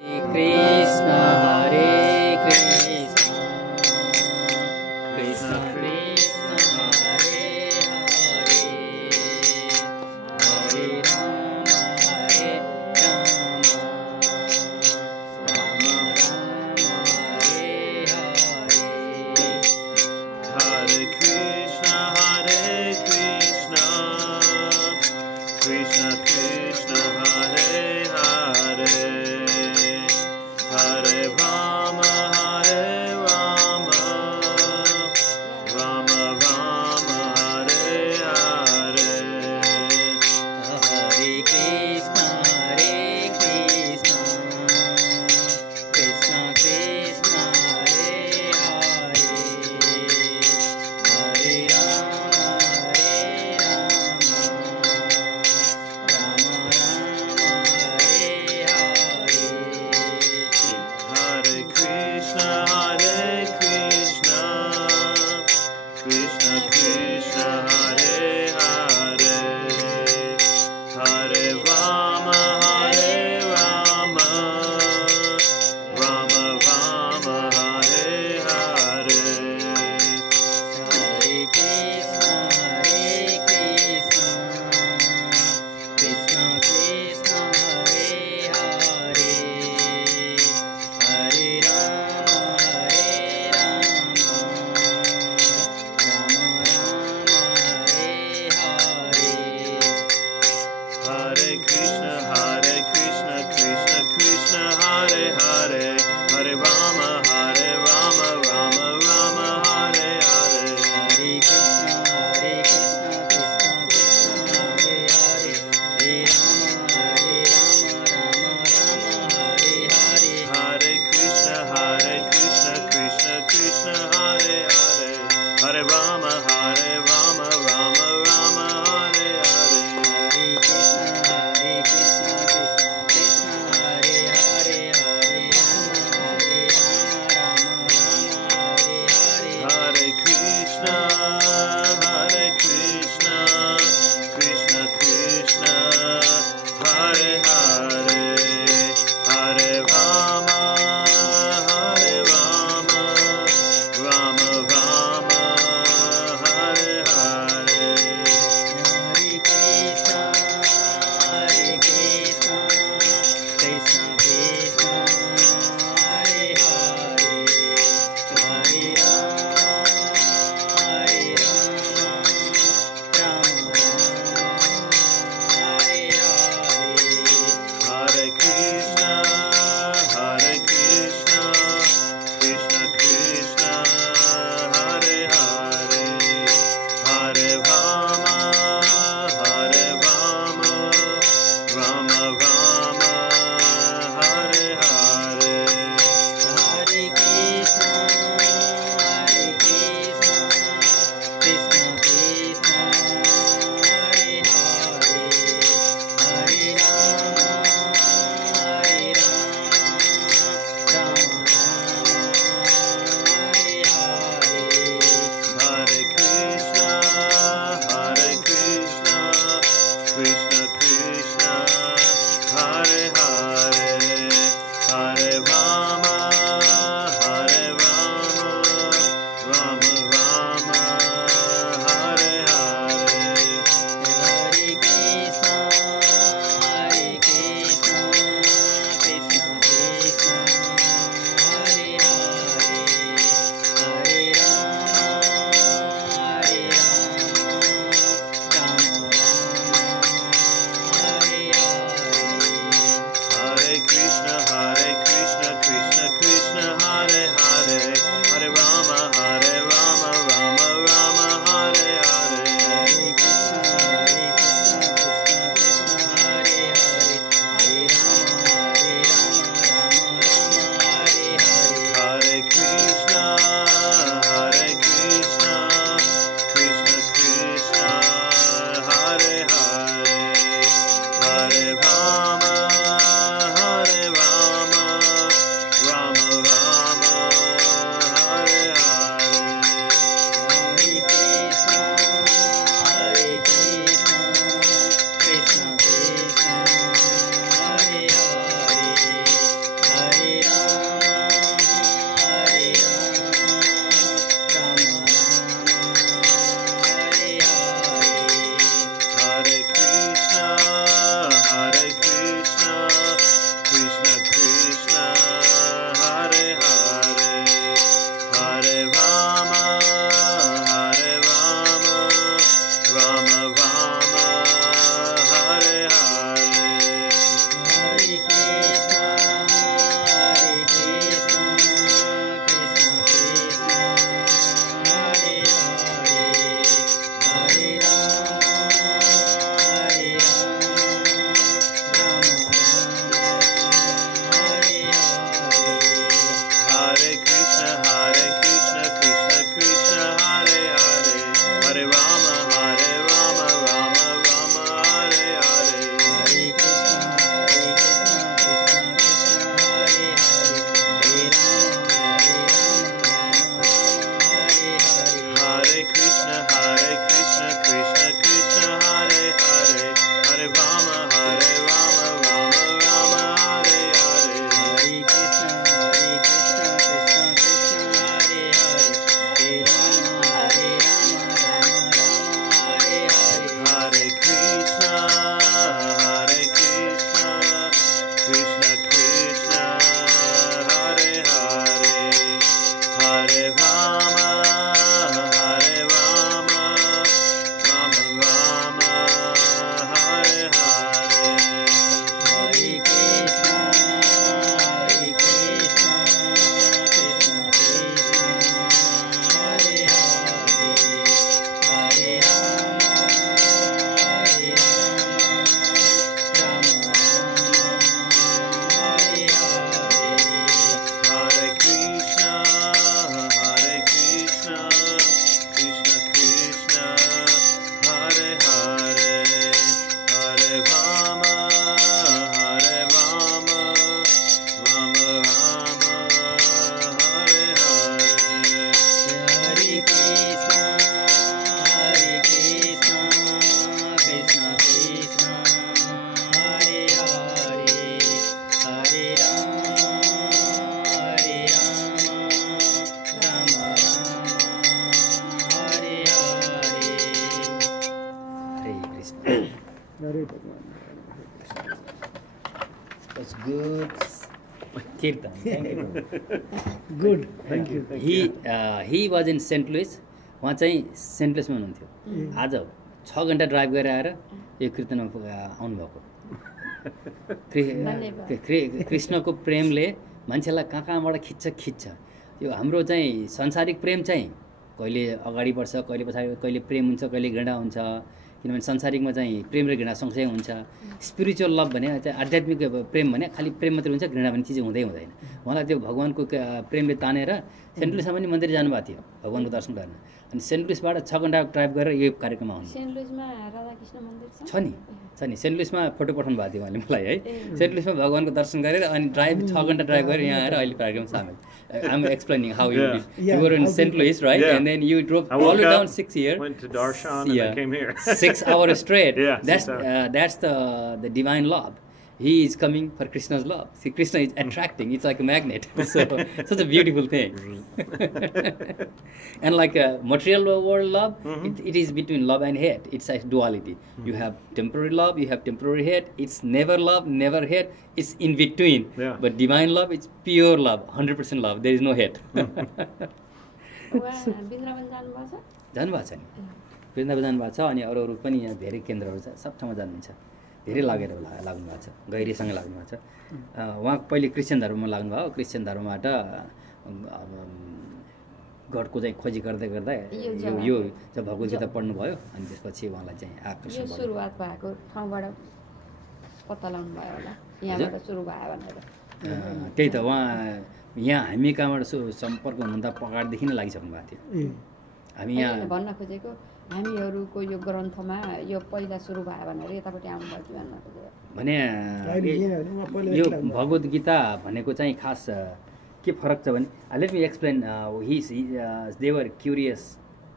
Krishna Hare Krishna Krishna Krishna Hare Hare Hare Rama Hare Rama Rama Rama Hare Hare Hare Krishna Krishna Krishna Hare Hare Hare Rama Rama Rama Rama Hare Hare Hare Krishna Krishna Krishna Hare Hare Hare Rama Rama हरे भगवान That's good. Kirtan. Thank you. Good thank you He was in St. Louis. उहाँ चाहिँ saint लुइसमा हुनुहुन्थ्यो। आज 6 घन्टा drive गरेर आएर यो कीर्तनमा आउनुभएको। कृष्णको प्रेमले मान्छेलाई कहाँबाट खिच्छ। यो हाम्रो चाहिँ संसारिक प्रेम चाहिँ कहिले अगाडि बढ्छ, कहिले पछाडि, कहिले प्रेम हुन्छ, कहिले घृणा हुन्छ। किनभने संसारिकमा चाहिँ प्रेम र घृणा सँगसँगै हुन्छ। स्पिरिचुअल लभ भने चाहिँ आध्यात्मिक प्रेम भने खालि प्रेम मात्रै हुन्छ, घृणा भन्ने चिज हुँदैन। उहाँलाई त्यो भगवान्को प्रेमले तानेर सेन्ट लुइसमा पनि मन्दिर जानुभएको थियो भगवान्को दर्शन गर्न। अनि सेन्ट लुइसबाट 6 घन्टा ड्राइभ गरेर यो कार्यक्रममा आउनु। सेन्ट लुइसमा राधाकृष्ण मन्दिर छ नि। सेन्ट लुइसमा फोटो पठाउनु भएको थियो उहाँले मलाई है। सेन्ट लुइसमा भगवान्को दर्शन गरेर अनि 6 घन्टा ड्राइभ गरेर यहाँ आएर अहिले कार्यक्रम सामेल। I'm explaining how you were in St. Louis, right? Yeah. And then you drove I all woke the way down up, 6 years. went to Darshan, and then came here. 6 hours straight. Yeah, That's 6 hours. that's the divine love. He is coming for Krishna's love. See, Krishna is attracting. It's like a magnet. So such a beautiful thing. And like a material world love, it is between love and hate. It's a duality. You have temporary love, you have temporary hate. It's never love, never hate. It's in between. Yeah. But divine love, it's pure love, 100% love. There is no hate. Vrindavan जानुभएको छ? जानुभएको छ नि। वृन्दावन जानुभएको छ अनि अरू पनि यहाँ धेरै केन्द्रहरू छ, सब ठाउँमा जानुहुन्छ। धेरै लागेर लाग्नु भएको छ, गैरीसँग लाग्नु भएको छ। उहाँ पहिले क्रिस्चियन धर्ममा लाग्नुभयो। क्रिस्चियन धर्मबाट गडको चाहिँ खोजी गर्दै गर्दा यो जब भगवत गीता पढ्नुभयो अनि त्यसपछि उहाँलाई चाहिँ आकर्षण यो भयो। सुरुवात भएको ठाउँबाट पत्ता लगाउनु भयो होला, यहाँबाट सुरु भयो भनेर। त्यही त उहाँ यहाँ हामी कहाँबाट सम्पर्क हुनुहुँदा पगारदेखि नै लागिसक्नु भएको थियो। हामी यहाँ भन्न खोजेको हामीहरूको यो ग्रन्थमा यो पहिला सुरु भयो भनेर यतापट्टि आउनुभयो कि भन्न खोजेको। भने यो भगवत गीता भनेको चाहिँ खास के फरक छ भने let me explain they were curious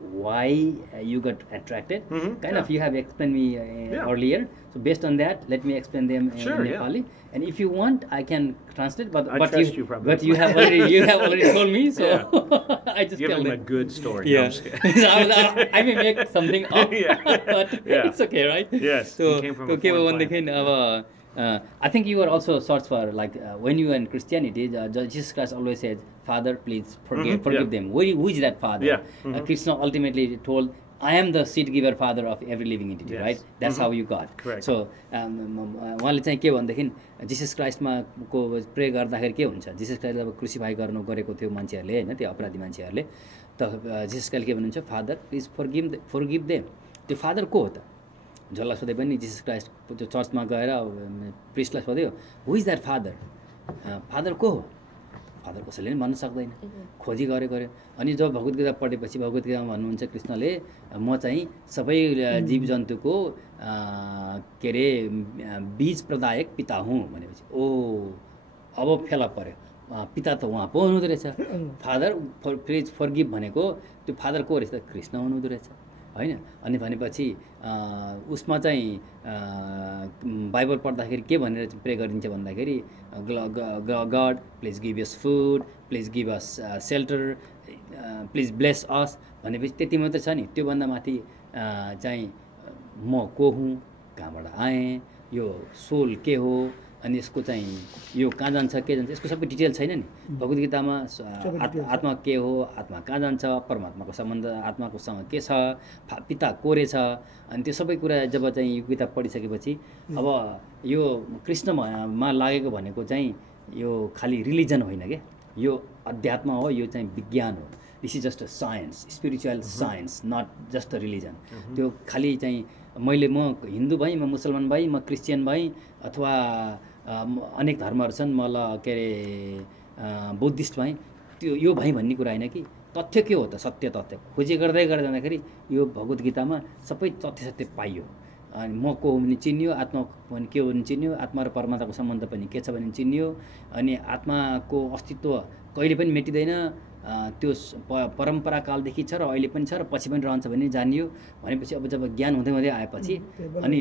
why you got attracted. Kind of you have explained me earlier. So based on that, let me explain them in Nepali. And if you want, I can translate. But you have already told me. So I just give tell them a them. good story. Yeah. I may make something up, but it's okay, right? Yes. So he came from a okay, foreign one planet. I think you are also search for like when you are in Christianity, Jesus Christ always says, "Father, please forgive them." Who is that Father? Yeah. Krishna ultimately told, "I am the seed giver, Father of every living entity." Yes. Right? That's how you got. Correct. So उहाँले चाहिँ के भन्दाखेरि जिसस क्राइस्टमा को pray गर्दाखेरि के हुन्छ, Jesus Christ अब क्रुसिफाई गरेको थियो मान्छेहरूले होइन, त्यो अपराधी मान्छेहरूले, त जिसस क्राइस्टले के भन्नुहुन्छ, फादर प्लिज फरगिभ देम। त्यो फादर को हो त? जसलाई सोधे पनि जिसस क्राइस्ट त्यो चर्चमा गएर प्रिस्टलाई सोध्यो, हु इज द्याट फादर? फादर को हो? फादर कसैले पनि भन्न सक्दैन। खोजी गऱ्यो अनि जब भगवत गीता पढेपछि भगवत गीतामा भन्नुहुन्छ कृष्णले, म चाहिँ सबै जीव जन्तुको के अरे बीज प्रदायक पिता हुँ भनेपछि ओ अब फेला पर्यो, पिता त उहाँ पो हुनुहुँदो रहेछ। फादर प्लिज फरगिभ भनेको त्यो फादर को रहेछ? कृष्ण हुनुहुँदो रहेछ होइन। अनि भनेपछि उसमा चाहिँ बाइबल पढ्दाखेरि के भनेर प्रे गरिन्छ भन्दाखेरि god please give us food, please give us shelter, please bless us भनेपछि त्यति मात्रै छ नि। त्योभन्दा माथि चाहिँ म को हुँ, कहाँबाट आएँ, यो सोल के हो, अनि यसको चाहिँ यो कहाँ जान्छ के जान्छ यसको सबै डिटेल छैन नि। भगवत गीतामा आत्मा के हो, आत्मा कहाँ जान्छ, परमात्माको सम्बन्ध आत्माकोसँग के छ, पिता को रहेछ, अनि त्यो सबै कुरा जब चाहिँ यो किताब पढिसकेपछि अब यो कृष्णमा लागेको भनेको चाहिँ यो खालि रिलिजन होइन क्या, यो अध्यात्म हो, यो चाहिँ विज्ञान हो। This is just a science, spiritual science, not just a religion. त्यो खालि चाहिँ मैले म हिन्दू भएँ, म मुसलमान भएँ, म क्रिस्चियन भएँ, अथवा अनेक धर्महरू छन्, मलाई के अरे बुद्धिस्ट भएँ, त्यो यो भएँ भन्ने कुरा होइन कि तथ्य के हो त, सत्य तथ्य खोजी गर्दै जाँदाखेरि यो भगवत गीतामा सबै तथ्य सत्य पाइयो। अनि म को हो भने चिनियो, आत्मा पनि के हो भने चिनियो, आत्मा र परमात्माको सम्बन्ध पनि के छ भने चिनियो, अनि आत्माको अस्तित्व कहिले पनि मेटिँदैन, त्यो परम्पराकालदेखि छ र अहिले पनि छ र पछि पनि रहन्छ भन्ने जानियो। भनेपछि अब जब ज्ञान हुँदै हुँदै आएपछि अनि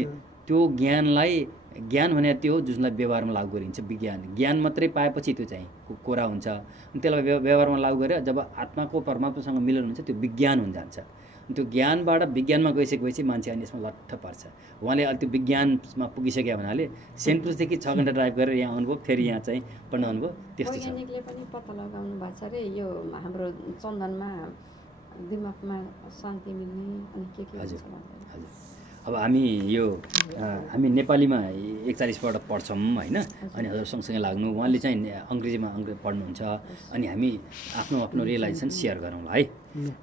त्यो ज्ञान भने त्यो जुनलाई व्यवहारमा लागू गरिन्छ, विज्ञान ज्ञान मात्रै पाएपछि त्यो चाहिँ कोरा हुन्छ। अनि त्यसलाई व्यवहारमा लागू गरेर जब आत्माको परमात्मासँग मिलन हुन्छ त्यो विज्ञान हुन जान्छ। त्यो ज्ञानबाट विज्ञानमा गइसकेपछि मान्छे अनि यसमा लट्ठ पर्छ। उहाँले अहिले त्यो विज्ञानमा पुगिसक्यो हुनाले सेन्ट क्रुजदेखि 6 घन्टा ड्राइभ गरेर यहाँ आउनुभयो, फेरि यहाँ चाहिँ पढ्न आउनुभयो, त्यस्तो छ। वैज्ञानिकले पनि पत्ता लगाउनु भएको छ अरे यो हाम्रो चन्दनमा दिमागमा शान्ति मिल्ने अनि के हजुर हुन्छ भन्दै। हजुर। अब हामी यो हामी नेपालीमा 41बाट पढ्छौँ होइन, अनि हजुर सँगसँगै लाग्नु। उहाँले चाहिँ अङ्ग्रेजीमा पढ्नुहुन्छ, अनि हामी आफ्नो आफ्नो रियलाइजेसन सेयर गरौँला है।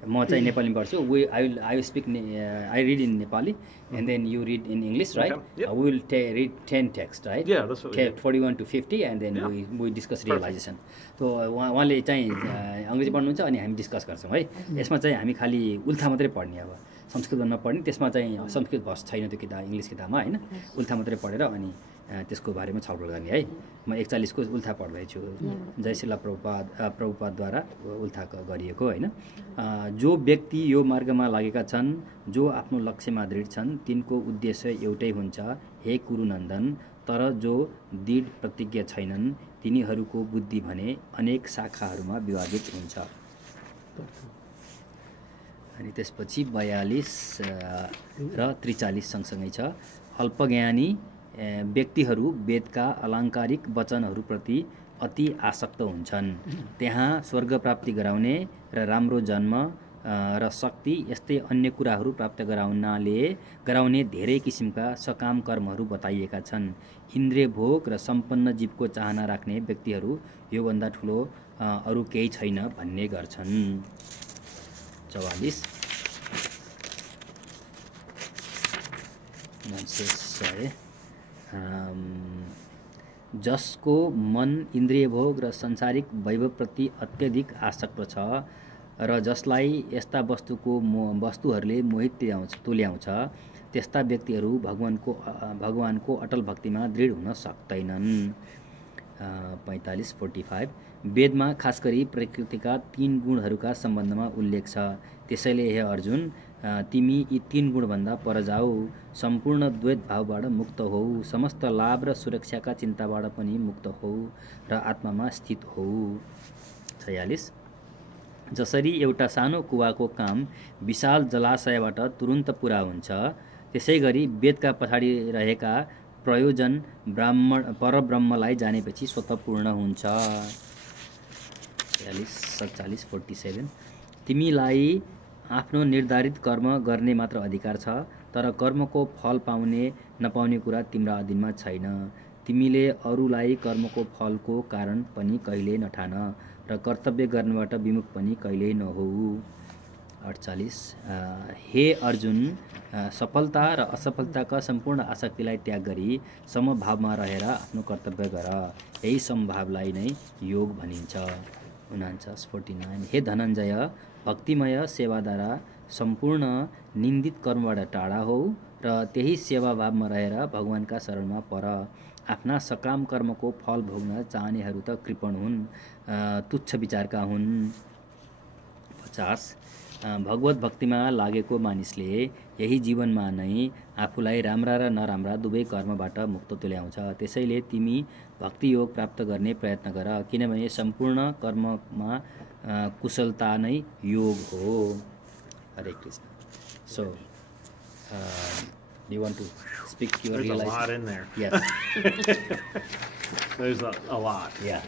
म चाहिँ नेपालीमा पढ्छु। I speak I read in Nepali and then you read in English right. Okay, yep. We will read 10 text right. Yeah, that's what we did. 41 to 50 and then we discuss realization. तो उहाँले चाहिँ अङ्ग्रेजी पढ्नुहुन्छ अनि हामी डिस्कस गर्छौँ है। यसमा चाहिँ हामी खालि उल्था मात्रै पढ्ने, अब संस्कृतमा पढ्ने, त्यसमा चाहिँ संस्कृत भाषा छैन त्यो किताब इङ्ग्लिस किताबमा होइन। उल्था मात्रै पढेर अनि त्यसको बारेमा छलफल गर्ने है। म 41 को उल्था पढ्दैछु, जयशिला प्रभुपादद्वारा उल्था गरिएको होइन। जो व्यक्ति यो मार्गमा लागेका छन्, जो आफ्नो लक्ष्यमा दृढ छन्, तिनको उद्देश्य एउटै हुन्छ हे कुरुनन्दन। तर जो दृढ प्रतिज्ञा छैनन्, तिनीहरूको बुद्धि भने अनेक शाखाहरूमा विभाजित हुन्छ। अनि त्यसपछि 42 र 43 सँगसँगै छ। अल्पज्ञानी व्यक्तिहरू वेदका अलङ्कारिक वचनहरूप्रति अति आसक्त हुन्छन्। त्यहाँ स्वर्ग प्राप्ति गराउने र राम्रो जन्म र शक्ति यस्तै अन्य कुराहरू प्राप्त गराउने धेरै किसिमका सकाम कर्महरू बताइएका छन्। इन्द्रिय भोग र सम्पन्न जीवको चाहना राख्ने व्यक्तिहरू योभन्दा ठुलो अरू केही छैन भन्ने गर्छन्। 44 जसको मन इन्द्रिय भोग र सांसारिक वैभवप्रति अत्यधिक आसक्त छ र जसलाई यस्ता वस्तुहरूले मोहित तुल्याउँछ, त्यस्ता व्यक्तिहरू भगवानको अटल भक्तिमा दृढ हुन सक्दैनन्। 45 वेदमा खास गरी प्रकृतिका 3 गुणहरूका सम्बन्धमा उल्लेख छ। त्यसैले हे अर्जुन, तिमी यी 3 गुणभन्दा पर जाऊ, सम्पूर्ण द्वैत भावबाट मुक्त हौ, समस्त लाभ र सुरक्षाका चिन्ताबाट पनि मुक्त हौ र आत्मामा स्थित हौ। 46 जसरी एउटा सानो कुवाको काम विशाल जलाशयबाट तुरुन्त पुरा हुन्छ, त्यसै गरी वेदका पछाडि रहेका प्रयोजन परब्रह्मलाई जानेपछि स्वतः पूर्ण हुन्छ। 47 तिमीलाई आफ्नो निर्धारित कर्म गर्ने मात्र अधिकार छ, तर कर्मको फल पाउने नपाउने कुरा तिम्रा अधीनमा छैन। तिमीले अरूलाई कर्मको फलको कारण पनि कहिल्यै नठान र कर्तव्य गर्नबाट विमुख पनि कहिल्यै नहौ। 48 हे अर्जुन, सफलता र असफलताका सम्पूर्ण आसक्तिलाई त्याग गरी समभावमा रहेर आफ्नो कर्तव्य गर। यही समभावलाई नै योग भनिन्छ। 49 हे धनञ्जय, भक्तिमय सेवाद्वारा सम्पूर्ण निन्दित कर्मबाट टाढा हौ र त्यही सेवाभावमा रहेर भगवानका शरणमा पर। आफ्ना सकाम कर्मको फल भोग्न चाहनेहरू त कृपण हुन्, तुच्छ विचारका हुन्। 50 भगवत भक्तिमा लागेको मानिसले यही जीवनमा नै आफूलाई राम्रा र नराम्रा दुवै कर्मबाट मुक्त तुल्याउँछ। त्यसैले तिमी भक्ति योग प्राप्त गर्ने प्रयत्न गर, किनभने सम्पूर्ण कर्ममा कुशलता नै योग हो। हरे Krishna. So, you want to speak your There's realization? a lot in there. Yes. There's a lot. Yeah.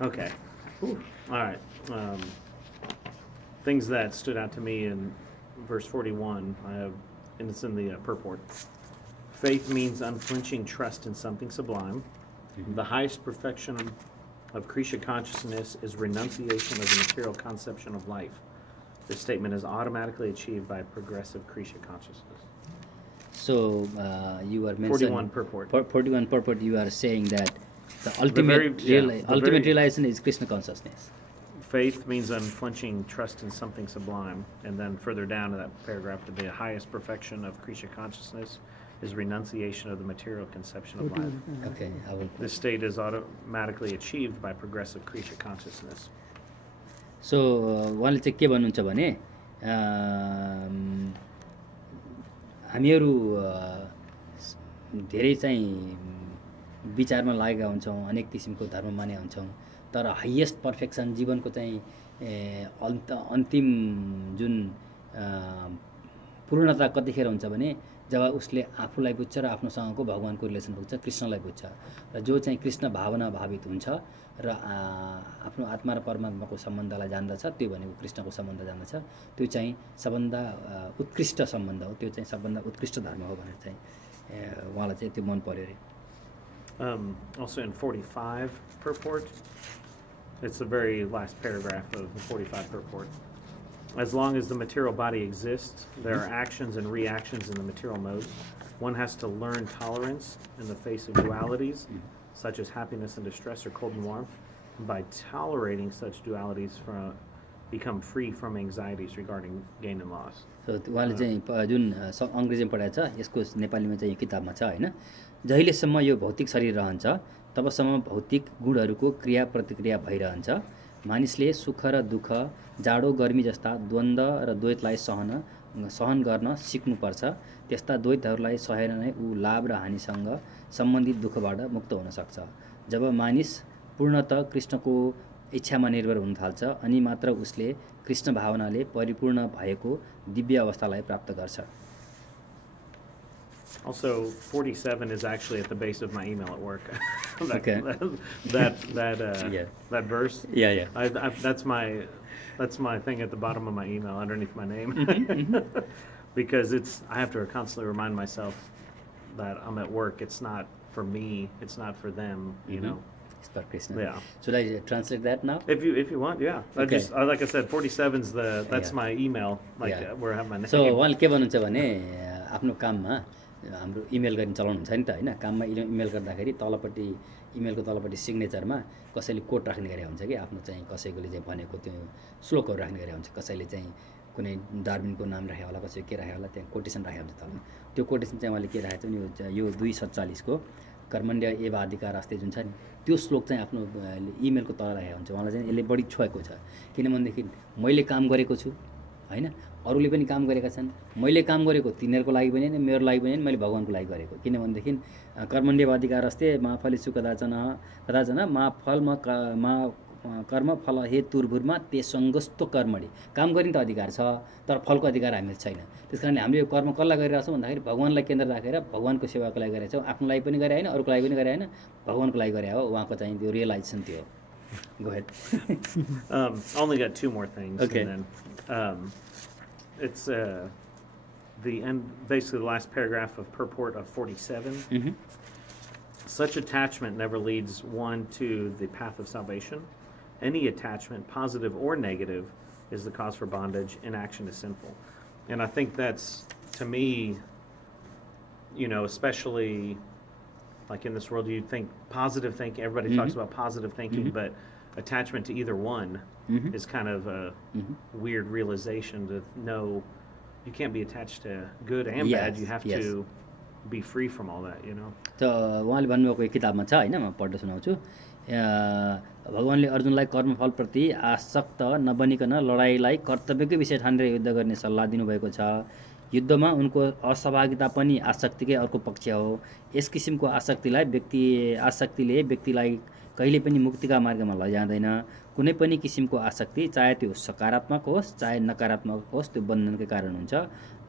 Okay. Whew. All right. Things that stood out to me in verse 41, and it's in the purport. Faith means unflinching trust in something sublime. The highest perfection of Krishna consciousness is renunciation of the material conception of life. This statement is automatically achieved by progressive Krishna consciousness. So, you are mentioning 41 purport. 41 purport, you are saying that the ultimate realization is Krishna consciousness. Faith means unflinching trust in something sublime. And then further down in that paragraph, the highest perfection of Krishna consciousness is renunciation of the material conception of life. Okay, I will. This state is automatically achieved by progressive Krishna consciousness. So, उहाँले चाहिँ के भन्नुहुन्छ भने हामीहरू धेरै चाहिँ विचारमा लागेका हुन्छौँ, अनेक किसिमको धर्म माने हुन्छौँ, तर हाइएस्ट पर्फेक्सन जीवनको चाहिँ अन्तिम जुन पूर्णता कतिखेर हुन्छ भने जब उसले आफूलाई बुझ्छ र आफ्नोसँगको भगवानको रिलेसन बुझ्छ, कृष्णलाई बुझ्छ र जो चाहिँ कृष्ण भावना भावित हुन्छ र आफ्नो आत्मा र परमात्माको सम्बन्धलाई जान्दछ, त्यो भनेको कृष्णको सम्बन्ध जान्दछ, त्यो चाहिँ सबभन्दा उत्कृष्ट सम्बन्ध हो, त्यो चाहिँ सबभन्दा उत्कृष्ट धर्म हो भनेर चाहिँ उहाँलाई चाहिँ त्यो मन पर्यो अरे। Also in 45 purport, it's the very last paragraph of the 45 purport. As long as the material body exists, there are actions and reactions in the material mode. One has to learn tolerance in the face of dualities, such as happiness and distress or cold and warmth. By tolerating such dualities, become free from anxieties regarding gain and loss. So उहाँले चाहिँ जुन अङ्ग्रेजीमा पढाएको छ, यसको नेपालीमा चाहिँ यो किताबमा छ हैन। जहिलेसम्म यो भौतिक शरीर रहन्छ तबसम्म भौतिक गुणहरूको क्रिया प्रतिक्रिया भइरहन्छ। मानिसले सुख र दुःख, जाडो गर्मी जस्ता द्वन्द्व र द्वैतलाई सहन गर्न सिक्नुपर्छ। त्यस्ता द्वैतहरूलाई सहेर नै ऊ लाभ र हानिसँग सम्बन्धित दुःखबाट मुक्त हुन सक्छ। जब मानिस पूर्णतः कृष्णको इच्छामा निर्भर हुन थाल्छ अनि मात्र उसले कृष्ण भावनाले परिपूर्ण भएको दिव्य अवस्थालाई प्राप्त गर्छ। Also, 47 is actually at the base of my email at work. Okay. That verse. Yeah. That's my thing at the bottom of my email underneath my name. Because I have to constantly remind myself that I'm at work. It's not for me. It's not for them. You know. It's for Krishna. Yeah. Should I translate that now? If you want, yeah. Okay. Like I said, 47's that's my email. Where I have my name. So उहाँले के भन्नुहुन्छ भने आफ्नो काममा हाम्रो email गर्ने चलाउनु हुन्छ नि त हैन। काममा इमेल गर्दाखेरि तलपट्टि इमेलको तलपट्टि सिग्नेचरमा कसैले कोट राख्ने गरे हुन्छ कि आफ्नो चाहिँ कसैकोले चाहिँ भनेको त्यो श्लोकहरू राख्ने गरे हुन्छ। कसैले चाहिँ कुनै डार्विनको नाम राखे होला, कसैले के राखे होला, त्यहाँ कोटेसन राखे हुन्छ तल। त्यो कोटेसन चाहिँ उहाँले के राखेको छ भने यो 2:47 को कर्मण्य एव अधिकारस्ते जुन छ नि त्यो श्लोक चाहिँ आफ्नो इमेलको तल राखेको हुन्छ। उहाँलाई चाहिँ यसले बढी छोएको छ। किनभनेदेखि मैले काम गरेको छु हैन, अरूले पनि काम गरेका छन्। मैले काम गरेको तिनीहरूको लागि पनि हैन, मेरो लागि पनि हैन, मैले भगवानको लागि गरेको। किनभनेदेखि कर्मण्यवाधिकारस्ते मा फलेषु कदाचन मा कर्म फल हे तुर्भुरमा ते सङ्गस्तो कर्मणि। काम गर्ने त अधिकार छ तर फलको अधिकार हामीलाई छैन। त्यसकारणले हामीले यो कर्म कसलाई गरिरहेछौँ भन्दाखेरि भगवानलाई केन्द्र राखेर भगवानको सेवाको लागि गरेका छौँ। आफ्नो लागि पनि गरे हैन, अरूको लागि पनि गरे हैन, भगवानको लागि गरे हो। उहाँको चाहिँ त्यो रियलाइजेसन त्यो हो। Go ahead. Only got two more things. Okay. And then, it's the end, basically the last paragraph of purport of 47. Such attachment never leads one to the path of salvation. Any attachment, positive or negative, is the cause for bondage. Inaction is sinful. And I think that's, to me, especially like in this world, you think positive thinking, everybody talks about positive thinking, but attachment to either one is kind of a weird realization to know you can't be attached to good and bad. You have to be free from all that, त उहाँले भन्नुभएको एक किताबमा छ हैन, म पढ्न सुनाउँछु। भगवानले अर्जुनलाई कर्मफलप्रति आसक्त नबनिकन लडाईँलाई कर्तव्यकै विषय ठानेर युद्ध गर्ने सल्लाह दिनुभएको छ। युद्धमा उनको असहभागिता पनि आसक्तिकै अर्को पक्ष हो। यस किसिमको आसक्तिले व्यक्तिलाई कहिले पनि मुक्तिका मार्गमा लैजाँदैन। कुनै पनि किसिमको आसक्ति, चाहे त्यो सकारात्मक होस् चाहे नकारात्मक होस्, त्यो बन्धनकै कारण हुन्छ।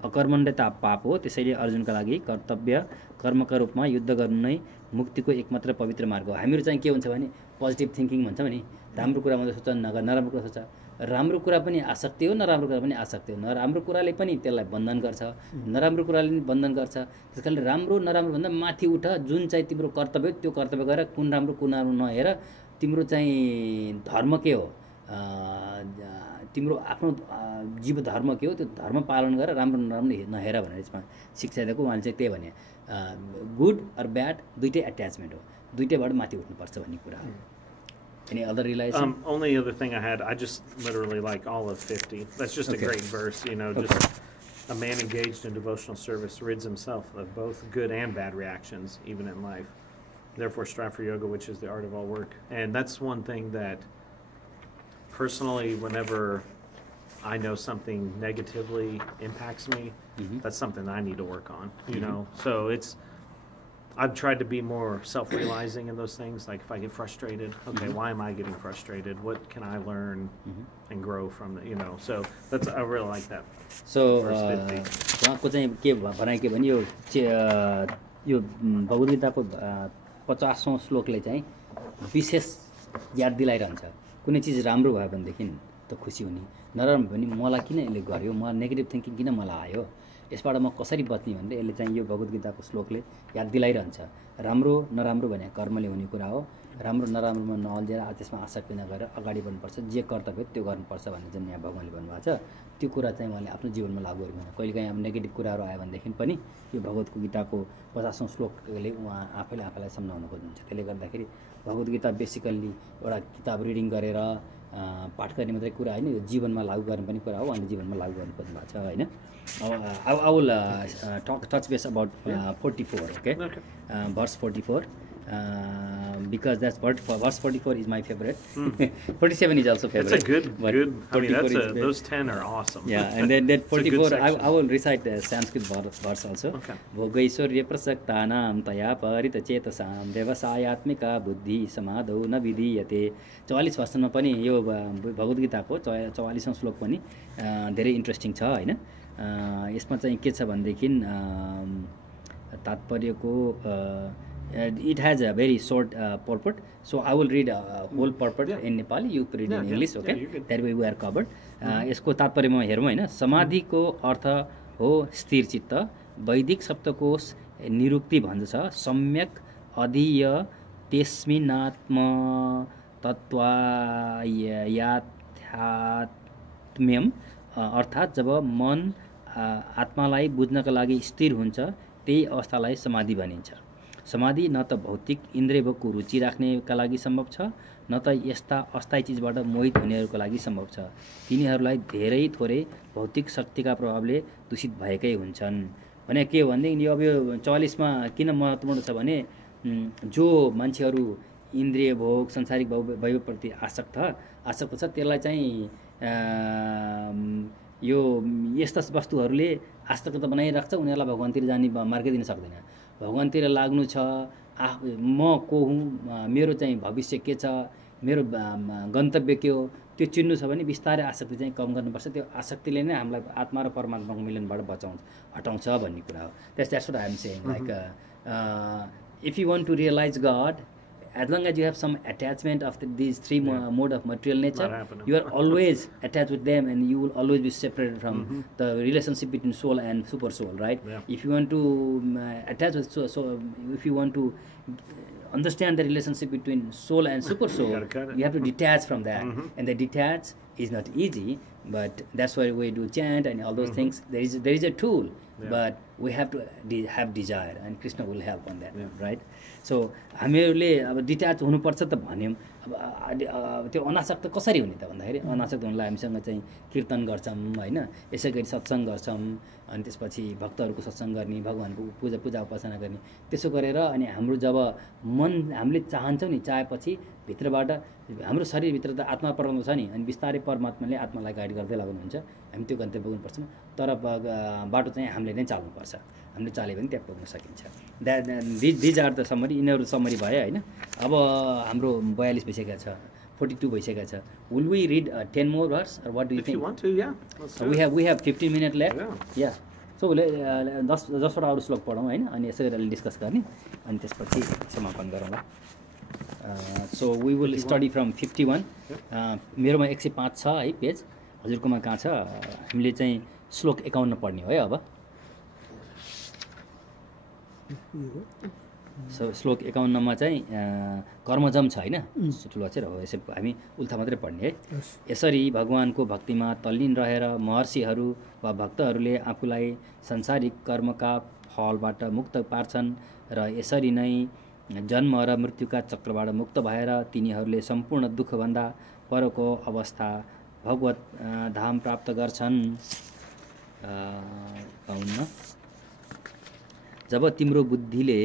अकर्मण्यता पाप हो। त्यसैले अर्जुनका लागि कर्तव्य कर्मका रूपमा युद्ध गर्नु नै मुक्तिको एकमात्र पवित्र मार्ग हो। हामीहरू चाहिँ के हुन्छ भने पोजिटिभ थिङ्किङ भन्छौँ नि, राम्रो कुरा मात्रै सोच, नराम्रो कुरा सोच। राम्रो कुरा पनि आसक्ति हो, नराम्रो कुरा पनि आसक्ति हो। नराम्रो कुराले पनि त्यसलाई बन्धन गर्छ, नराम्रो कुराले पनि बन्धन गर्छ। त्यसकारणले राम्रो नराम्रो भन्दा माथि उठ, जुन चाहिँ तिम्रो कर्तव्य त्यो कर्तव्य गर। कुन राम्रो कुन नराम्रो नहेर, तिम्रो चाहिँ धर्म के हो, तिम्रो आफ्नो जीव धर्म के हो, त्यो धर्म पालन गर, राम्रो नराम्रो नहेर भनेर यसमा शिक्षा दिएको। उहाँले चाहिँ त्यही भने गुड अर ब्याड दुइटै एट्याचमेन्ट हो, दुइटैबाट माथि उठ्नुपर्छ भन्ने कुरा हो। Any other realization? Only other thing I had, I just literally like all of 50. That's just a great verse, just a man engaged in devotional service rids himself of both good and bad reactions, even in life. Therefore, strive for yoga, which is the art of all work. And that's one thing that, personally, whenever I know something negatively impacts me, that's something I need to work on, So I've tried to be more self-realizing in those things. Like if I get frustrated, okay, why am I getting frustrated? What can I learn and grow from it? So I really like that. So Verse 50. उहाँको चाहिँ के भनाइ के भने यो भगवद् गीताको 50औं श्लोकले चाहिँ विशेष याद दिलाइरहन्छ। कुनै चिज राम्रो भयो भनेदेखि त खुसी हुने, नराम्रो भने मलाई किन यसले गर्यो, म नेगेटिभ थिङ्किङ किन मलाई आयो, यसबाट म कसरी बच्ने भनेर यसले चाहिँ यो भगवद् गीताको श्लोकले याद दिलाइरहन्छ। राम्रो नराम्रो भने कर्मले हुने कुरा हो। राम्रो नराम्रोमा नअल्झेर त्यसमा आसक्ति नगरेर अगाडि बढ्नुपर्छ, जे कर्तव्य त्यो गर्नुपर्छ भन्ने जुन यहाँ भगवान्ले भन्नुभएको छ त्यो कुरा चाहिँ उहाँले आफ्नो जीवनमा लागू गरेको हुँदैन। कहिलेकाहीँ अब नेगेटिभ कुराहरू आयो भनेदेखि पनि यो भगवद् गीताको 50औं श्लोकले उहाँ आफैले आफैलाई सम्झाउन खोज्नुहुन्छ। त्यसले गर्दाखेरि भगवद् गीता बेसिकल्ली एउटा किताब रिडिङ गरेर पाठ गर्ने मात्रै कुरा होइन, यो जीवनमा लागू गर्ने पनि कुरा हो। उहाँले जीवनमा लागू गर्नु खोज्नु भएको छ होइन। I will touch base about 44, okay? Verse 44. Because that's verse 44 is my favorite. 47 is also favorite. It's a good. I mean, those 10 are awesome. Yeah, and then that 44, I will recite the Sanskrit verse also. Okay. भोगैश्वर्य प्रसक्तानां तया परितचेतसां व्यवसायात्मिका बुद्धि समाधौ न विधीयते। 44 वर्षमा पनि यो भगवद् गीताको 44औं श्लोक पनि धेरै इन्ट्रेस्टिङ छ होइन। यसमा चाहिँ के छ भनेदेखि तात्पर्यको it has a very short purport, so I will read a whole purport in Nepali, you read in English, okay? That way we are covered. यसको तात्पर्य म हेरौँ होइन। समाधिको अर्थ हो स्थिर चित्त। वैदिक शब्दकोश निरुक्ति भन्दछ सम्यक अधीय तेस्मिनात्म तत्त्वायाथ्यात्म्यम, अर्थात् जब मन आत्मालाई बुझ्नका लागि स्थिर हुन्छ त्यही अवस्थालाई समाधि भनिन्छ। समाधि न त भौतिक इन्द्रियभोगको रुचि राख्नेका लागि सम्भव छ, न त यस्ता अस्थायी चिजबाट मोहित हुनेहरूका लागि सम्भव छ। तिनीहरूलाई धेरै थोरै भौतिक शक्तिका प्रभावले दूषित भएकै हुन्छन्। भने के हो भनेदेखि यो अब यो 44मा किन महत्त्वपूर्ण छ भने जो मान्छेहरू इन्द्रिय भोग संसारिक वैभवप्रति आसक्त छ त्यसलाई चाहिँ यो यस्ता वस्तुहरूले आसक्त बनाइराख्छ। उनीहरूलाई भगवानतिर जाने मार्ग दिन सक्दैन। भगवानतिर लाग्नु छ, म को हुँ, मेरो चाहिँ भविष्य के छ, मेरो गन्तव्य के हो त्यो चिन्नु छ भने बिस्तारै आसक्ति चाहिँ कम गर्नुपर्छ। त्यो आसक्तिले नै हामीलाई आत्मा र परमात्माको मिलनबाट हटाउँछ भन्ने कुरा हो। That's what I am saying. Like if you want to realize God, as long as you have some attachment of these three mode of material nature, you are always attached with them, and you will always be separated from the relationship between soul and super soul, right? If you want to attach with so if you want to understand the relationship between soul and super soul, you have to detach from that, and the detach is not easy, but that's why we do chant and all those things. There is a tool, but we have to have desire, and Krishna will help on that, right? So हामीहरूले अब detach हुनुपर्छ त भन्यौँ। अब त्यो अनासक्त कसरी हुने त भन्दाखेरि अनासक्त हुनलाई हामीसँग चाहिँ कीर्तन गर्छौँ होइन, यसै गरी सत्सङ्ग गर्छौँ, अनि त्यसपछि भक्तहरूको सत्सङ्ग गर्ने, भगवानको पूजा उपासना गर्ने, त्यसो गरेर अनि हाम्रो जब मन हामीले चाहन्छौँ नि, चाहेपछि भित्रबाट हाम्रो शरीरभित्र त आत्मा परमात्मा छ नि, अनि बिस्तारै परमात्माले आत्मालाई गाइड गर्दै लगाउनुहुन्छ। हामी त्यो गन्तव्य पुग्नुपर्छ, तर बाटो चाहिँ हामीले नै चाल्नुपर्छ। हामीले चाल्यो भने त्यहाँ पुग्न सकिन्छ। दिज आर द समरी, यिनीहरू समरी भयो होइन। अब हाम्रो 42 भइसकेको छ, 42 भइसकेको छ। Will we read 10 more verse or what do you think? If you want to, yeah. We have 15 minutes left. Yeah. So 10वटा अरू श्लोक पढौँ होइन, अनि यसै गरेर डिस्कस गर्ने, अनि त्यसपछि समापन गरौँला। So we will study from 51. मेरोमा 105 छ है पेज, हजुरकोमा कहाँ छ? हामीले चाहिँ श्लोक 51 पढ्ने हो है अब। श्लोक 51 मा चाहिँ कर्मजम छ होइन, ठुलो अक्षर हो, यसै हामी उल्था मात्रै पढ्ने है। यसरी भगवानको भक्तिमा तल्लीन रहेर महर्षिहरू वा भक्तहरूले आफूलाई संसारिक कर्मका फलबाट मुक्त पार्छन् र यसरी नै जन्म र मृत्युका चक्रबाट मुक्त भएर तिनीहरूले सम्पूर्ण दुःखभन्दा परको अवस्था भगवत धाम प्राप्त गर्छन्। 51 जब तिम्रो बुद्धिले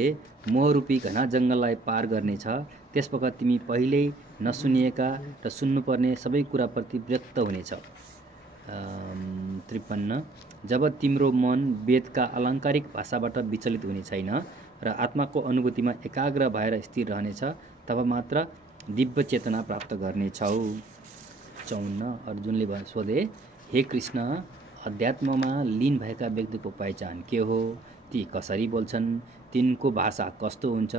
मोहरूपी घना जङ्गललाई पार गर्नेछ, त्यसवखत तिमी पहिल्यै नसुनिएका र सुन्नुपर्ने सबै कुराप्रति व्यक्त हुनेछ। 53 जब तिम्रो मन वेदका अलङ्कारिक भाषाबाट विचलित हुने छैन र आत्माको अनुभूतिमा एकाग्र भएर स्थिर रहनेछ तब मात्र दिव्य चेतना प्राप्त गर्नेछौ। 54 अर्जुनले सोधे, हे कृष्ण, अध्यात्ममा लीन भएका व्यक्तिको पहिचान के हो? ती कसरी बोल्छन्? तिनको भाषा कस्तो हुन्छ?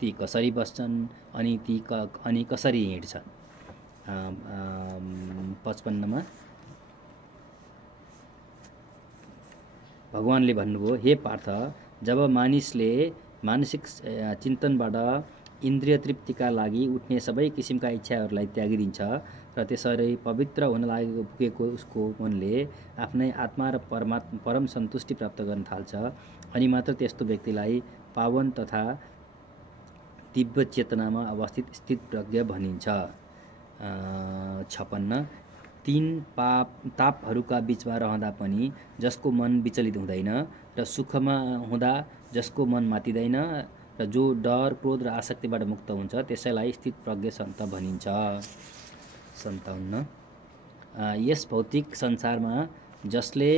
ती कसरी बस्छन्? अनि कसरी हिँड्छन्? 55 भगवानले भन्नुभयो, हे पार्थ, जब मानिसले मानसिक चिन्तनबाट इन्द्रिय तृप्तिका लागि उठ्ने सबै किसिमका इच्छाहरूलाई त्यागिदिन्छ र त्यसरी पवित्र हुन लागेको पुगेको उसको मनले आफ्नै आत्मा र परम सन्तुष्टि प्राप्त गर्न थाल्छ, अनि मात्र त्यस्तो व्यक्तिलाई पावन तथा दिव्य चेतनामा अवस्थित स्थित प्रज्ञ भनिन्छ। 56 तीन तापहरूका बीचमा रहँदा पनि जसको मन विचलित हुँदैन र सुखमा हुँदा जसको मन मातिदैन र जो डर, क्रोध र आसक्तिबाट मुक्त हुन्छ त्यसैलाई स्थित प्रज्ञ सन्त भनिन्छ। 57 यस भौतिक संसारमा जसले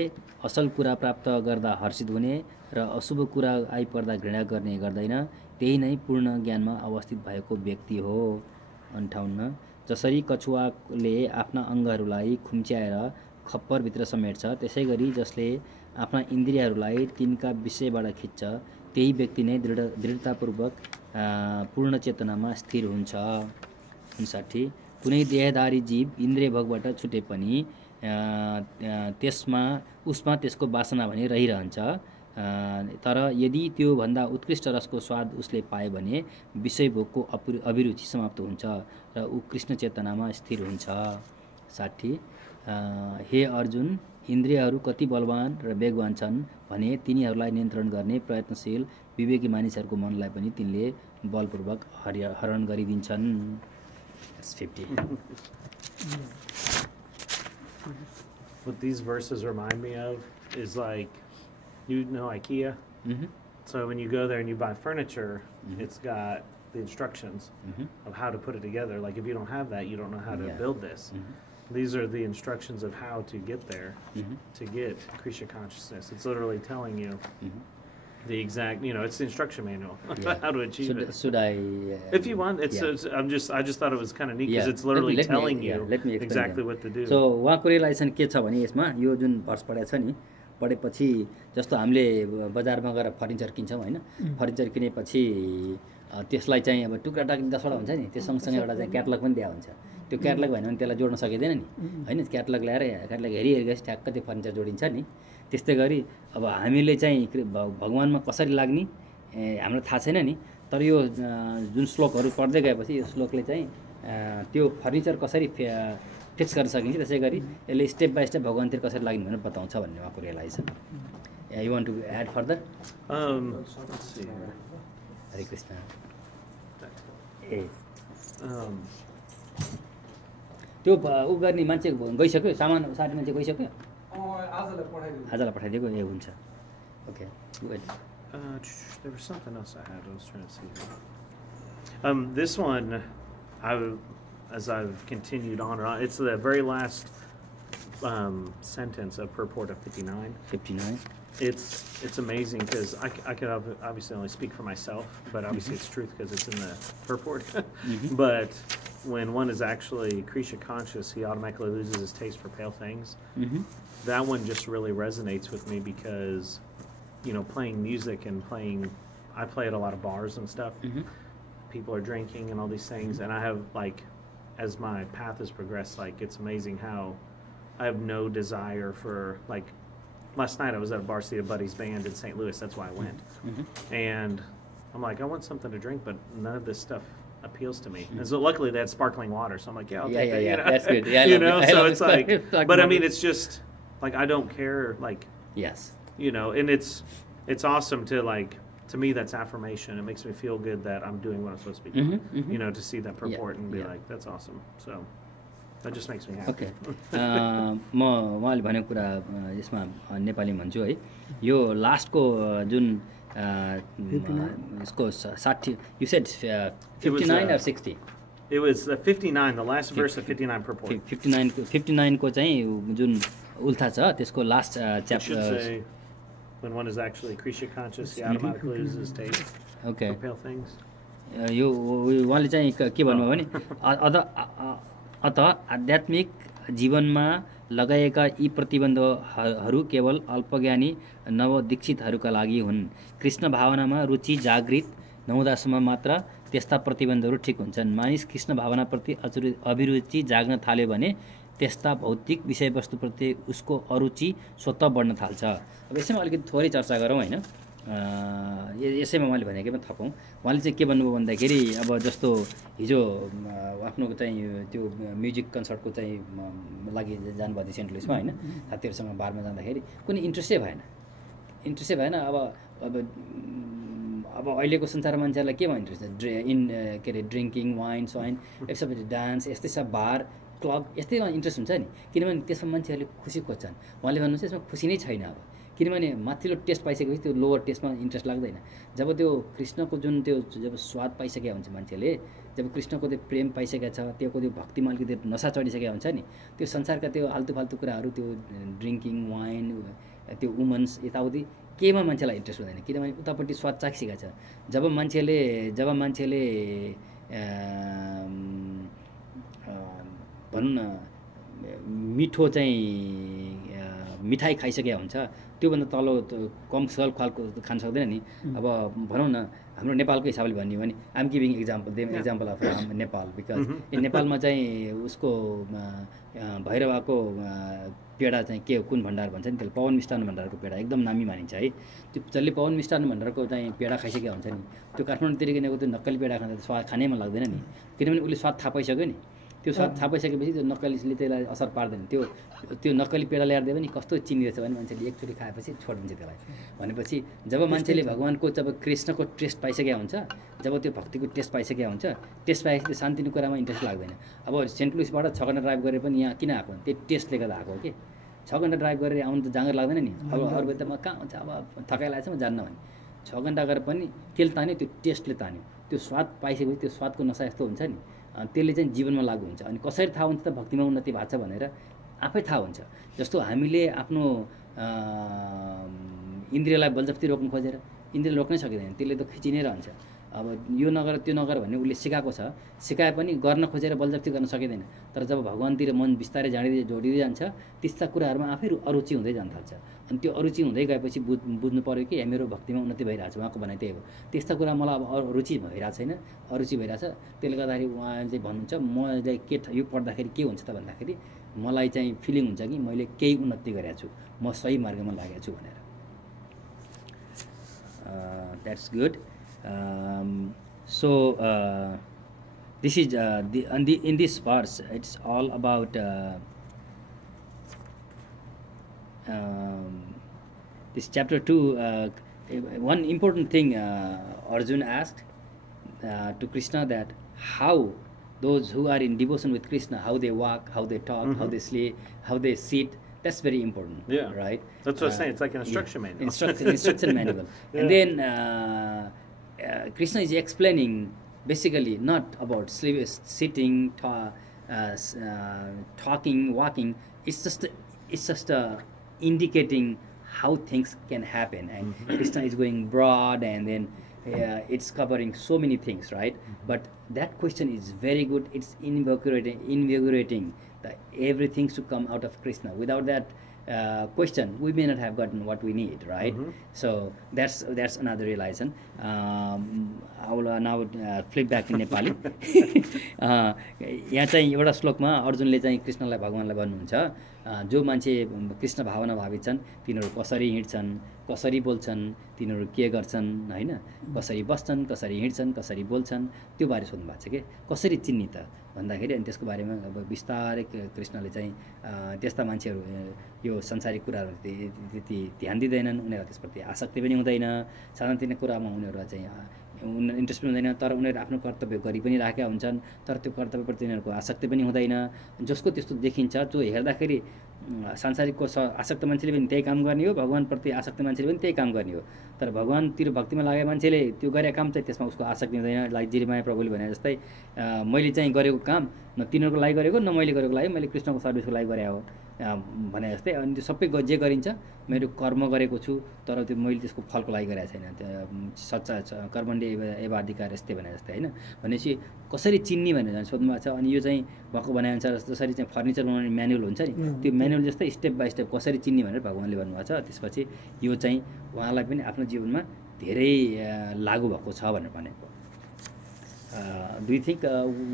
असल कुरा प्राप्त गर्दा हर्षित हुने र अशुभ कुरा आइपर्दा घृणा गर्ने गर्दैन, त्यही नै पूर्ण ज्ञानमा अवस्थित भएको व्यक्ति हो। 58 जसरी कछुवाले आफ्ना अङ्गहरूलाई खुम्च्याएर खप्परभित्र समेट्छ, त्यसै गरी जसले आफ्ना इन्द्रियहरूलाई तिनका विषयबाट खिच्छ, त्यही व्यक्ति नै दृढतापूर्वक पूर्ण चेतनामा स्थिर हुन्छ। 59 कुनै देहधारी जीव इन्द्रिय भोगबाट छुटे पनि उसमा त्यसको वासना भने रहिरहन्छ, तर यदि त्यो भन्दा उत्कृष्ट रसको स्वाद उसले पाए भने विषय भोगको अभिरुचि समाप्त हुन्छ र ऊ कृष्ण चेतनामा स्थिर हुन्छ। 60 हे अर्जुन, इन्द्रियहरू कति बलवान र वेगवान छन् भने तिनीहरूलाई नियन्त्रण गर्ने प्रयत्नशील विवेकी मानिसहरूको मनलाई पनि तिनले बलपूर्वक हरण गरिदिन्छन्। 50 What these verses remind me of is like, you know IKEA? So when you go there and you buy furniture, it's got the instructions of how to put it together. Like if you don't have that, you don't know how to build this. These are the instructions of how to get there, to get Krishna consciousness. It's literally telling you the exact, it's the instruction manual how to achieve it. Should I? If you want, I just thought it was kind of neat because it's literally telling you exactly what to do. So उहाँको realisation के छ भने यसमा यो जुन verse पढेको छ नि, पढेपछि जस्तो हामीले बजारमा गएर फर्निचर किन्छौँ होइन, फर्निचर किनेपछि त्यसलाई चाहिँ अब टुक्रा टाक्री 10वटा हुन्छ नि, त्यो सँगसँगै एउटा चाहिँ क्याटलग पनि दिएको हुन्छ। त्यो क्याटलग भएन भने त्यसलाई जोड्न सकिँदैन नि होइन, क्याटलग ल्याएर क्याटलग हेरिहेरिगएपछि ठ्याक्क त्यो फर्निचर जोडिन्छ नि। त्यस्तै गरी अब हामीले चाहिँ भगवानमा कसरी लाग्ने हामीलाई थाहा छैन नि, तर यो जुन श्लोकहरू पढ्दै गएपछि यो श्लोकले चाहिँ त्यो फर्निचर कसरी फिक्स गर्न सकिन्छ, त्यसै गरी यसले स्टेप बाई स्टेप भगवानतिर कसरी लाग्ने भनेर बताउँछ भन्ने उहाँको realization. You want to add further? Hare Krishna. त्यो उ गर्ने मान्छे गइसक्यो, सामान साट्ने मान्छे गइसक्यो, आजलाई पठाइदिएको ए हुन्छ। Okay there was something else I had. I was trying to see. This one, as I've continued on and on, it's the very last sentence of purport of 59. 59. It's amazing because I could obviously only speak for myself, but obviously it's truth because it's in the purport. But when one is actually Krishna conscious, he automatically loses his taste for pale things. That one just really resonates with me because, playing music and I play at a lot of bars and stuff. People are drinking and all these things, and I have, as my path has progressed, it's amazing how I have no desire for, last night I was at a Bar City Buddies band in St. Louis, that's why I went. And I'm like, I want something to drink, but none of this stuff appeals to me. And so luckily they had sparkling water, so I'm like, yeah, I'll take that. That's good. Yeah, so it's but I mean, it's just, I don't care, yes. And it's awesome to, to me, that's affirmation. It makes me feel good that I'm doing what I'm supposed to be doing, to see that purport and be like, that's awesome. So that just makes me happy. Okay. म उहाँले भनेको कुरा यसमा नेपाली भन्छु है, यो लास्टको जुन यसको 60, you said 59 or 60? It was 59, the last verse of 59 purport. 59 को चाहिँ जुन उल्था छ त्यसको last It should chapter say, when one is actually Krishna conscious, he automatically loses taste okay for pale things. यो उहाँले चाहिँ के भन्नुभयो भने अत आध्यात्मिक जीवनमा लगाएका यी प्रतिबन्धहरू केवल अल्पज्ञानी नवदीक्षितहरूका लागि हुन्। कृष्ण भावनामा रुचि जागृत नहुँदासम्म मात्र त्यस्ता प्रतिबन्धहरू ठिक हुन्छन्। मानिस कृष्ण भावनाप्रति अभिरुचि जाग्न थाल्यो भने त्यस्ता भौतिक विषयवस्तुप्रति उसको अरुचि स्वतः बढ्न थाल्छ। अब यसैमा अलिकति थोरै चर्चा गरौँ होइन, यसैमा उहाँले भनेकै थपौँ। उहाँले चाहिँ के भन्नुभयो भन्दाखेरि अब जस्तो हिजो आफ्नो चाहिँ त्यो म्युजिक कन्सर्टको चाहिँ लागि जानुभयो थियो सेन्ट लुइसमा होइन, साथीहरूसँग बारमा जाँदाखेरि कुनै इन्ट्रेस्टै भएन। अब अहिलेको संसार मान्छेहरूलाई केमा इन्ट्रेस्ट छ? के अरे ड्रिङ्किङ वाइन यसपछि डान्स यस्तै सब बार क्लब यस्तैमा इन्ट्रेस्ट हुन्छ नि, किनभने त्यसमा मान्छेहरूले खुसी खोज्छन्। उहाँले भन्नुहुन्छ यसमा खुसी नै छैन। अब किनभने माथिल्लो टेस्ट पाइसकेपछि त्यो लोवर टेस्टमा इन्ट्रेस्ट लाग्दैन। जब त्यो कृष्णको जुन त्यो जब स्वाद पाइसकेको हुन्छ मान्छेले, जब कृष्णको त्यो प्रेम पाइसकेको छ, त्यो भक्तिमा अलिकति नसा चढिसकेको हुन्छ नि, त्यो संसारका त्यो फाल्तु कुराहरू, त्यो ड्रिङ्किङ वाइन, त्यो वुमन्स यताउति केमा मान्छेलाई इन्ट्रेस्ट हुँदैन, किनभने उतापट्टि स्वाद चाखिसकेको छ। जब मान्छेले भनौँ न मिठो चाहिँ मिठाई खाइसकेको हुन्छ, त्योभन्दा तल कम सल खान सक्दैन नि। अब भनौँ न हाम्रो नेपालको हिसाबले भन्यो भने I'm giving example of Nepal, because नेपालमा चाहिँ उसको भैरवाको पेडा चाहिँ के कुन भण्डार भन्छ नि, त्यसले पवन मिष्टान्न भण्डारको पेडा एकदम नामी मानिन्छ है। त्यो जसले पवन मिष्टान्न भण्डारको चाहिँ पेडा खाइसकेको हुन्छ नि, त्यो काठमाडौँतिर किनेको त्यो नक्कली पेडा खाँदा स्वाद खानैमा लाग्दैन नि, किनभने उसले स्वाद थाहा पाइसक्यो नि। त्यो स्वाद थाहा पाइसकेपछि त्यो नक्कलीले त्यसलाई असर पार्दैन। त्यो नक्कली पेडा ल्याएर दियो भने कस्तो चिनी रहेछ भने मान्छेले एकचोटि खाएपछि छोडिदिन्छ त्यसलाई। भनेपछि जब मान्छेले भगवान्को जब कृष्णको टेस्ट पाइसकेको हुन्छ, जब त्यो भक्तिको टेस्ट पाइसकेको हुन्छ, टेस्ट पाएपछि त्यो शान्तिको कुरामा इन्ट्रेस्ट लाग्दैन। अब सेन्ट लुइसबाट 6 घन्टा ड्राइभ गरेर पनि यहाँ किन आएको? त्यो टेस्टले गर्दा आएको हो कि। 6 घन्टा ड्राइभ गरेर आउनु त जाँगर लाग्दैन नि। अब अरू बेला त म कहाँ हुन्छ, अब थकाइ लागेछ म जान्न भने 6 घन्टा गरेर पनि केले तान्यो? त्यो टेस्टले तान्यो। त्यो स्वाद पाइसकेपछि त्यो स्वादको नसा यस्तो हुन्छ नि, त्यसले चाहिँ जीवनमा लागु हुन्छ। अनि कसरी थाहा हुन्छ त भक्तिमा उन्नति भएको छ भनेर? आफै थाहा हुन्छ। जस्तो हामीले आफ्नो इन्द्रियलाई बलजफ्ती रोक्नु खोजेर इन्द्रिय रोक्नै सकिँदैन, त्यसले त खिचि नै रहन्छ। अब यो नगर त्यो नगर भन्ने उसले सिकाएको छ, सिकाए पनि गर्न खोजेर बलजफ्ती गर्न सकिँदैन। तर जब भगवान्तिर मन बिस्तारै जोडिँदै जान्छ, त्यस्ता कुराहरूमा आफै अरुचि हुँदै जान थाल्छ। अनि त्यो अरुचि हुँदै गएपछि बुझ्नु पऱ्यो कि मेरो भक्तिमा उन्नति भइरहेछ। उहाँको भनाइ त्यही हो। त्यस्ता कुरा मलाई अब रुचि भइरहेको छैन, अरुचि भइरहेछ। त्यसले गर्दाखेरि उहाँले चाहिँ भन्नुहुन्छ मलाई यो पढ्दाखेरि के हुन्छ त भन्दाखेरि मलाई चाहिँ फिलिङ हुन्छ कि मैले केही उन्नति गरेको छु, म सही मार्गमा लागेको छु भनेर। That's good. So this is in this verse it's all about this chapter 2. One important thing Arjuna asked to Krishna, that how those who are in devotion with Krishna, how they walk, how they talk, how they sleep, how they sit. That's very important. Yeah, right. That's what I was saying. It's like an instruction manual. Instruction manual. Yeah. And then Krishna is explaining basically not about sitting, talking, walking. It's just indicating how things can happen. And Krishna is going broad, and then it's covering so many things, right? But that question is very good. It's invigorating. Everything should come out of Krishna. Without that question, we may not have gotten what we need, right? So that's another realization. I will now flip back in Nepali. यहाँ चाहिँ एउटा श्लोकमा अर्जुनले चाहिँ कृष्णलाई भगवानलाई भन्नुहुन्छ, जो मान्छे कृष्ण भावना भावित छन् तिनीहरू कसरी हिँड्छन्, कसरी बोल्छन्, तिनीहरू के गर्छन् हैन, कसरी बस्छन्, कसरी हिँड्छन्, कसरी बोल्छन्, त्यो बारे सोध्नु भएको छ के कसरी चिन्ने त भन्दाखेरि। अनि त्यसको बारेमा अब बिस्तारै कृष्णले चाहिँ त्यस्ता मान्छेहरू यो संसारिक कुराहरू त्यति ध्यान दिँदैनन्, उनीहरू त्यसप्रति आसक्ति पनि हुँदैन, सानोतिनो कुरामा उनीहरू चाहिँ इन्ट्रेस्ट पनि हुँदैन, तर उनीहरू आफ्नो कर्तव्य गरि पनि राखेका हुन्छन्, तर त्यो कर्तव्यप्रति उनीहरूको आसक्ति पनि हुँदैन। जसको त्यस्तो देखिन्छ, जो हेर्दाखेरि सांसारिकको आसक्त मान्छेले पनि त्यही काम गर्ने हो, भगवान्प्रति आसक्त मान्छेले पनि त्यही काम गर्ने हो, तर भगवान्तिर भक्तिमा लागेको मान्छेले त्यो गरेको काम चाहिँ त्यसमा उसको आसक्ति हुँदैन। लाइक जिरिमाया प्रभुले भने जस्तै मैले चाहिँ गरेको काम न तिनीहरूको लागि गरेको न मैले गरेको लागि, मैले कृष्णको सर्भिसको लागि गरे हो। भने जस्तै अनि त्यो सबै जे गरिन्छ मेरो कर्म गरेको छु तर त्यो मैले त्यसको फलको लागि गरेको छैन त्यो सच्चा कर्मण्डे एवाधिकार यस्तै भने जस्तै होइन भनेपछि कसरी चिन्ने भनेर सोध्नु भएको छ अनि यो चाहिँ भएको भनेअनुसार जसरी चाहिँ फर्निचर बनाउने म्यानुअल हुन्छ नि त्यो म्यानुअल जस्तै स्टेप बाई स्टेप कसरी चिन्ने भनेर भगवान्ले भन्नुभएको छ त्यसपछि यो चाहिँ उहाँलाई पनि आफ्नो जीवनमा धेरै लागु भएको छ भनेर भनेको Do you think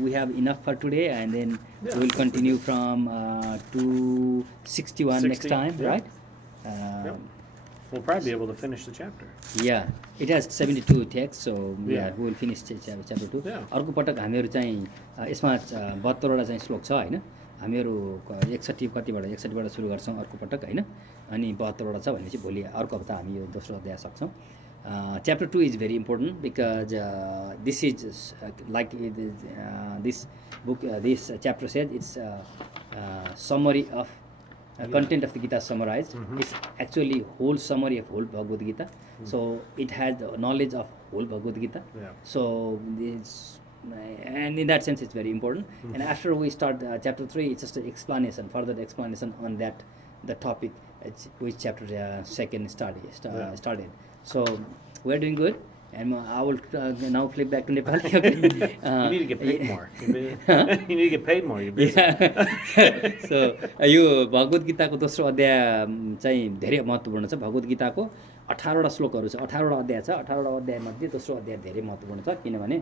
we have enough for today and then we will continue from 261 next time, right? We'll probably be able to finish the chapter. Yeah, it has 72 texts, so yeah, we will finish chapter 2. अर्को पटक हामीहरू चाहिँ यसमा 72 वटा चाहिँ श्लोक छ हैन हामीहरू 61 कतिबाट 61बाट सुरु गर्छौं अर्को पटक हैन अनि 72 वटा छ भनेपछि भोलि अर्को हप्ता हामी यो दोस्रो अध्याय सक्छौं Chapter 2 is very important because this is like this book, this chapter says it's summary of content of the Gita summarized. It's actually whole summary of whole Bhagavad Gita. So it has knowledge of whole Bhagavad Gita. So it's, and in that sense it's very important. And after we start chapter 3, it's just an explanation, further explanation on that the topic which chapter second started. So we're doing good, and I will now flip back to Nepal. You need to get paid more. You need to get paid more. You're busy. So यो भगवत गीताको दोस्रो अध्याय चाहिँ धेरै महत्त्वपूर्ण छ भगवत गीताको 18 वटा श्लोकहरू छ 18 वटा अध्याय छ 18 वटा अध्याय मध्ये दोस्रो अध्याय धेरै महत्त्वपूर्ण छ किनभने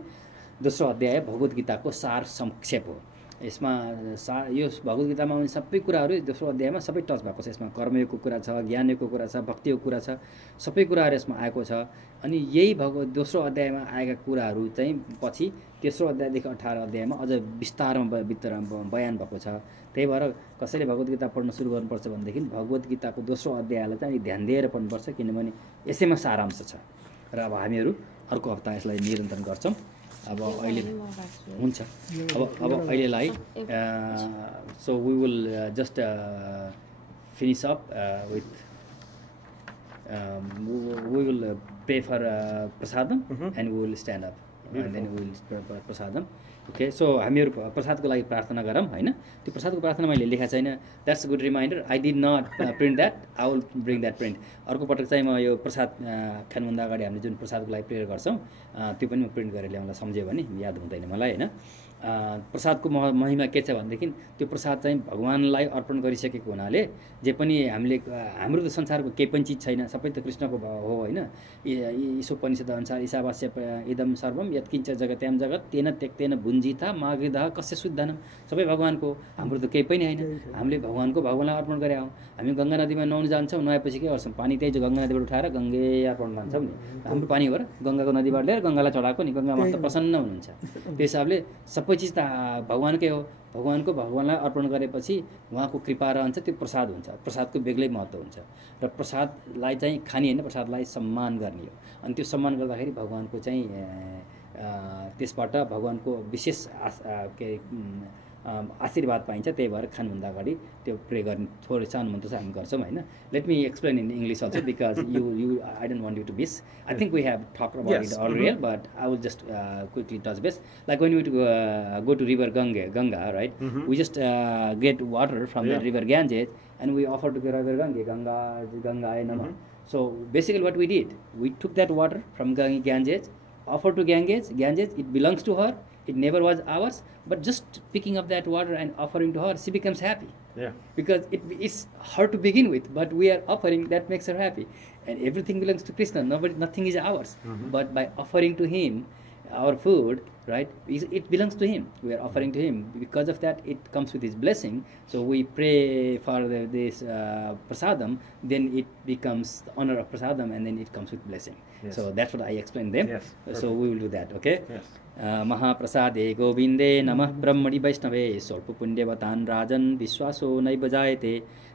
दोस्रो अध्याय भगवत गीताको सार संक्षेप हो यसमा यो भगवत गीतामा आउने सबै कुराहरू दोस्रो अध्यायमा सबै टच भएको छ यसमा कर्मयोगको कुरा छ ज्ञानयोगको कुरा छ भक्तिको कुरा छ सबै कुराहरू यसमा आएको छ अनि यही भगवत दोस्रो अध्यायमा आएका कुराहरू चाहिँ पछि तेस्रो अध्यायदेखि 18 अध्यायमा अझ विस्तारमा बयान भएको छ त्यही भएर कसैले भगवत गीता पढ्न सुरु गर्नुपर्छ भनेदेखि भगवत गीताको दोस्रो अध्यायलाई चाहिँ ध्यान दिएर पढ्नुपर्छ किनभने यसैमा सारांश छ र अब हामीहरू अर्को हप्ता यसलाई निरन्तरण गर्छौं अब अहिले हुन्छ अब अहिलेलाई so we will just finish up with we will pray for prasadam and we will stand up and then we will pray for prasadam okay so हामीहरु प्रसादको लागि प्रार्थना गरौँ हैन त्यो प्रसादको प्रार्थना मैले लेखेको छैन that's a good reminder I did not print that I will bring that print अर्को पटक चाहिँ म यो प्रसाद खानुभन्दा अगाडि हामीले जुन प्रसादको लागि प्रेयर गर्छौं त्यो पनि म प्रिन्ट गरेर ल्याउनलाई सम्झे भने याद हुँदैन मलाई हैन प्रसादको महिमा के छ भनेदेखि त्यो प्रसाद चाहिँ भगवानलाई अर्पण गरिसकेको हुनाले जे पनि हामीले हाम्रो त संसारको केही पनि चीज छैन सबै त कृष्णको हो हैन ईशोपनिषद अनुसार ईशावास्य इदम सर्वम यत्किञ्च जगत्याम जगत तेन त्यक्तेन भुञ्जिता मागृदः कस्य शुद्धनम सबै भगवानको हाम्रो त केही पनि हैन हामीले भगवानलाई अर्पण गरे हौ हामी गंगा नदीमा नुहाउन जान्छौं नुहाएपछि के गर्छौं पानी त्यही गंगा नदीबाट उठाएर गंगे अर्पण गर्छौं नि हाम्रो पानी हो र गंगाको नदीबाट ल्याएर गंगालाई चढाएको नि गंगामा त प्रसन्न हुनुहुन्छ त्यस हिसाबले सबै चीज त भगवानकै हो भगवानलाई अर्पण गरेपछि उहाँको कृपा रहन्छ त्यो प्रसाद हुन्छ प्रसादको बेग्लै महत्त्व हुन्छ र प्रसादलाई चाहिँ खानी हैन प्रसादलाई सम्मान गर्ने हो अनि त्यो सम्मान गर्दाखेरि भगवानको चाहिँ त्यसबाट भगवानको विशेष आशीर्वाद पाइन्छ त्यही भएर खानुभन्दा अगाडि त्यो प्रे गर्ने थोरै सानो मन्त्र चाहिँ हामी गर्छौं हैन let me explain in English also because you I don't want you to miss I think we have talked about it earlier but I will just quickly touch base like when we go to river Ganga right we just get water from the river Ganges and we offer to the river Ganga Namah so basically what we did we took that water from Ganges offered to Ganges it belongs to her it never was ours but just picking up that water and offering to her she becomes happy because it's her to begin with but we are offering that makes her happy and everything belongs to Krishna nothing is ours but by offering to him our food right it belongs to him we are offering to him because of that it comes with his blessing so we pray for this prasadam then it becomes the honor of prasadam and then it comes with blessing so that's what I explained them so we will do that okay महाप्रसादे गोविन्दे नमः ब्रह्मणि वैष्णवे स्वल्प पुण्यवतान् राजन् विश्वासो नैव जायते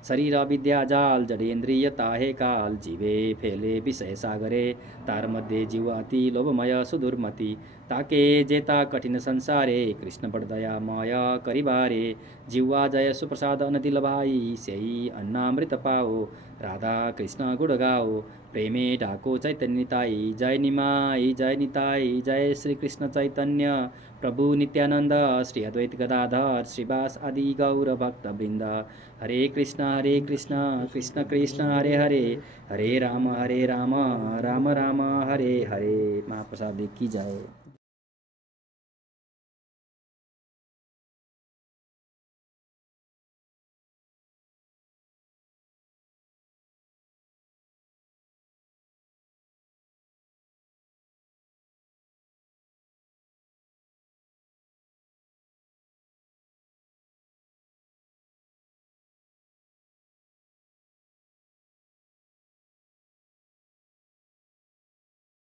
शरीर विद्या जाल जडेन्द्रिय ताहे काल जीवे फेले विषय सागरे तार मध्ये जीव अति लोभमय सुदुर्मति ताके जे यता कठिन संसारे कृष्ण बड़ दयामय करिबारे जिह्वा जय सुप्रसाद अनदिल भाइ स्यही अन्नामृत पाओ राधा कृष्ण गुण गाओ प्रेमे ढाको चैतन्य निताई जय निमाई जय निताई जय श्री कृष्ण चैतन्य प्रभु नित्यानंद श्री अद्वैत गदाधर श्रीवास आदि गौर भक्त वृंद हरे कृष्ण कृष्ण कृष्ण हरे हरे हरे राम राम राम हरे हरे। महाप्रसाद की जय।